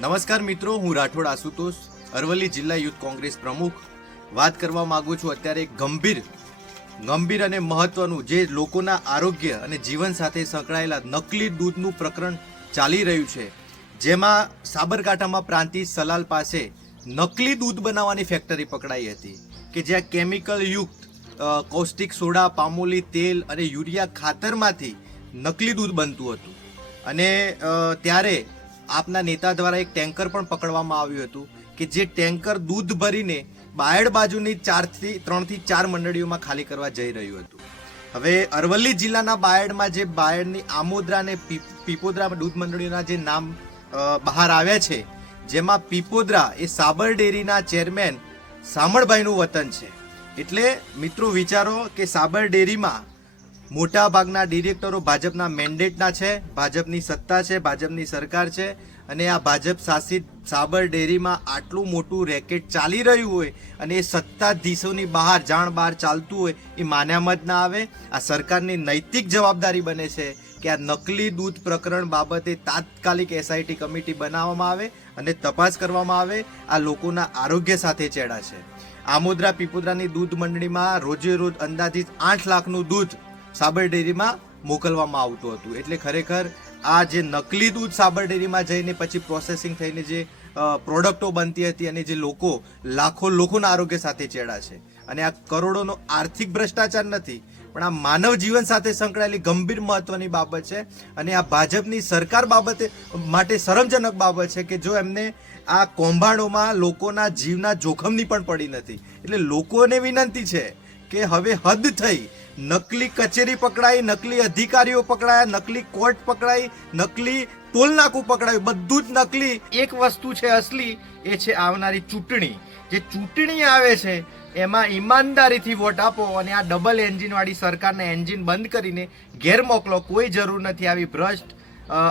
નમસ્કાર મિત્રો, હું રાઠોડ આશુતોષ, અરવલ્લી જિલ્લા યુથ કોંગ્રેસ પ્રમુખ વાત કરવા માંગુ છું. અત્યારે એક ગંભીર અને મહત્વનું જે લોકોના આરોગ્ય અને જીવન સાથે સંકળાયેલા નકલી દૂધનું પ્રકરણ ચાલી રહ્યું છે, જેમાં સાબરકાંઠામાં પ્રાંતિજ સલાલ પાસે નકલી દૂધ બનાવવાની ફેક્ટરી પકડાઈ હતી કે જ્યાં કેમિકલ યુક્ત કૌષ્ટિક સોડા, પામોલી તેલ અને યુરિયા ખાતરમાંથી નકલી દૂધ બનતું હતું. અને ત્યારે આપના નેતા દ્વારા એક ટેન્કર પણ પકડવામાં આવ્યું હતું કે જે ટેન્કર દૂધ ભરીને બાયડ બાજુની 3 થી 4 મંડળીઓમાં ખાલી કરવા જઈ રહ્યું હતું. હવે અરવલ્લી જિલ્લાના બાયડમાં જે બાયડની આમોદરા અને પીપોદરા દૂધ મંડળીઓના જે નામ બહાર આવ્યા છે, જેમાં પીપોદરા એ સાબર ડેરીના ચેરમેન સામળભાઈનું વતન છે. એટલે મિત્રો વિચારો કે સાબર ડેરીમાં મોટા ભાગના ડિરેક્ટરો ભાજપના મેન્ડેટના છે, ભાજપની સત્તા છે, ભાજપની સરકાર છે, અને આ ભાજપ શાસિત સાબર ડેરીમાં આટલું મોટું રેકેટ ચાલી રહ્યું હોય અને એ સત્તાધીશોની બહાર જાણ બહાર ચાલતું હોય એ માન્યામાં જ ના આવે. આ સરકારની નૈતિક જવાબદારી બને છે કે આ નકલી દૂધ પ્રકરણ બાબતે તાત્કાલિક SIT કમિટી બનાવવામાં આવે અને તપાસ કરવામાં આવે. આ લોકોના આરોગ્ય સાથે ચેડા છે. આમોદરા પીપોદરાની દૂધ મંડળીમાં રોજે રોજ અંદાજિત 8 લાખનું દૂધ સાબર ડેરીમાં મોકલવામાં આવતું હતું. એટલે ખરેખર આ જે નકલી દૂધ સાબર ડેરીમાં જઈને પછી પ્રોસેસિંગ થઈને જે પ્રોડક્ટો બનતી હતી અને જે લાખો લોકોના આરોગ્ય સાથે ચેડા છે, અને આ કરોડોનો આર્થિક ભ્રષ્ટાચાર નથી પણ આ માનવ જીવન સાથે સંકળાયેલી ગંભીર મહત્વની બાબત છે. અને આ ભાજપની સરકાર બાબતે માટે શરમજનક બાબત છે કે જો એમને આ કૌભાંડોમાં લોકોના જીવના જોખમની પણ પડી નથી. એટલે લોકોને વિનંતી છે કે હવે હદ થઈ. નકલી કચેરી પકડાઈ, નકલી અધિકારીઓ પકડાયા, નકલી કોર્ટ પકડાઈ, નકલી ટોલનાકું પકડાયું, બધું જ નકલી. એક વસ્તુ છે અસલી, એ છે આવનારી ચૂંટણી. જે ચૂંટણી આવે છે એમાં ઈમાનદારીથી વોટ આપો અને આ ડબલ એન્જિન વાળી સરકારને એન્જિન બંધ કરીને ઘેર મોકલો. કોઈ જરૂર નથી આવી ભ્રષ્ટ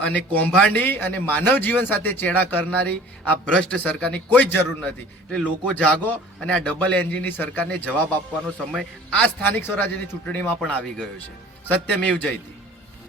અને કૌભાંડી અને માનવ જીવન સાથે ચેડા કરનારી આ ભ્રષ્ટ સરકારની કોઈ જરૂર નથી. એટલે લોકો જાગો અને આ ડબલ એન્જિનની સરકારને જવાબ આપવાનો સમય આ સ્થાનિક સ્વરાજ્યની ચૂંટણીમાં પણ આવી ગયો છે. સત્યમેવ જયતે.